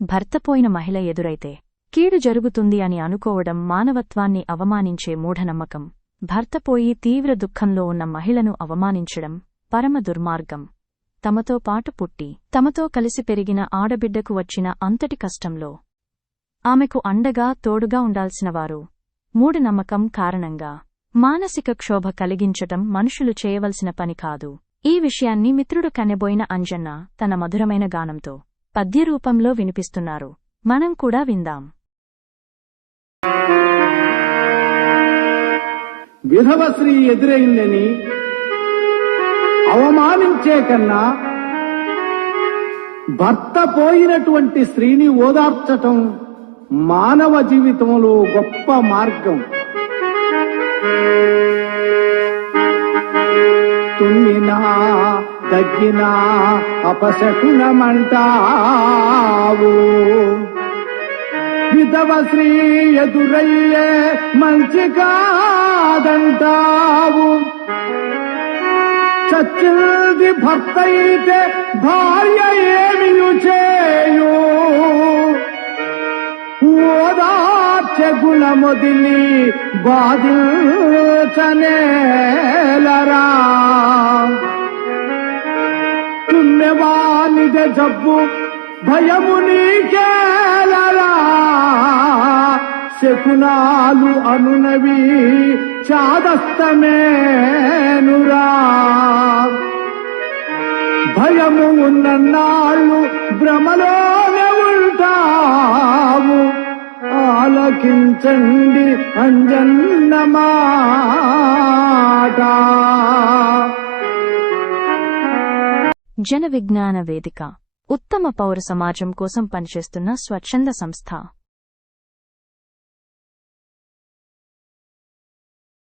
భర్తపోయిన మహిళ ఎదురైతే కీడు జరుగుతుంది అని అనుకోవడం మానవత్వాన్ని అవమానించే మూఢనమ్మకం. భర్తపోయి తీవ్ర దుఃఖంలో ఉన్న మహిళను అవమానించడం పరమ దుర్మార్గం. తమతో పాటు పుట్టి తమతో కలిసి పెరిగిన ఆడబిడ్డకు వచ్చిన అంతటి కష్టంలో ఆమెకు అండగా తోడుగా ఉండాల్సినవారు మూఢనమ్మకం కారణంగా మానసిక క్షోభ కలిగించటం మనుషులు చేయవలసిన పని కాదు. ఈ విషయాన్ని మిత్రుడు కన్నెబోయిన అంజన్న తన మధురమైన గానంతో పద్యరూపంలో వినిపిస్తున్నారు. మనం కూడా విందాం. విధవ స్త్రీ ఎదురైందని అవమానించే కన్నా భర్త పోయినటువంటి స్త్రీని ఓదార్చటం మానవ జీవితంలో గొప్ప మార్గం. తుమ్మినా దగ్గినా అపశకునమంటావు, విధవ స్త్రీ ఎదురయ్యే మంచి కాదంటావు. చచ్చింది భర్త అయితే భార్య ఏమియు చేయు, ఓదార్చె గుణమొదిలి బాధించనేలరా. తుమ్మెవానిద జబ్బు భయము నీకేలరా, శకునాలు అనునవి చాదస్తమేనురా. భయము ఉన్నన్నాళ్ళు భ్రమలోనే ఉంటావు, ఆలకించండి అంజన్న మాట. జన విజ్ఞాన వేదిక ఉత్తమ పౌర సమాజం కోసం పనిచేస్తున్న స్వచ్ఛంద సంస్థ.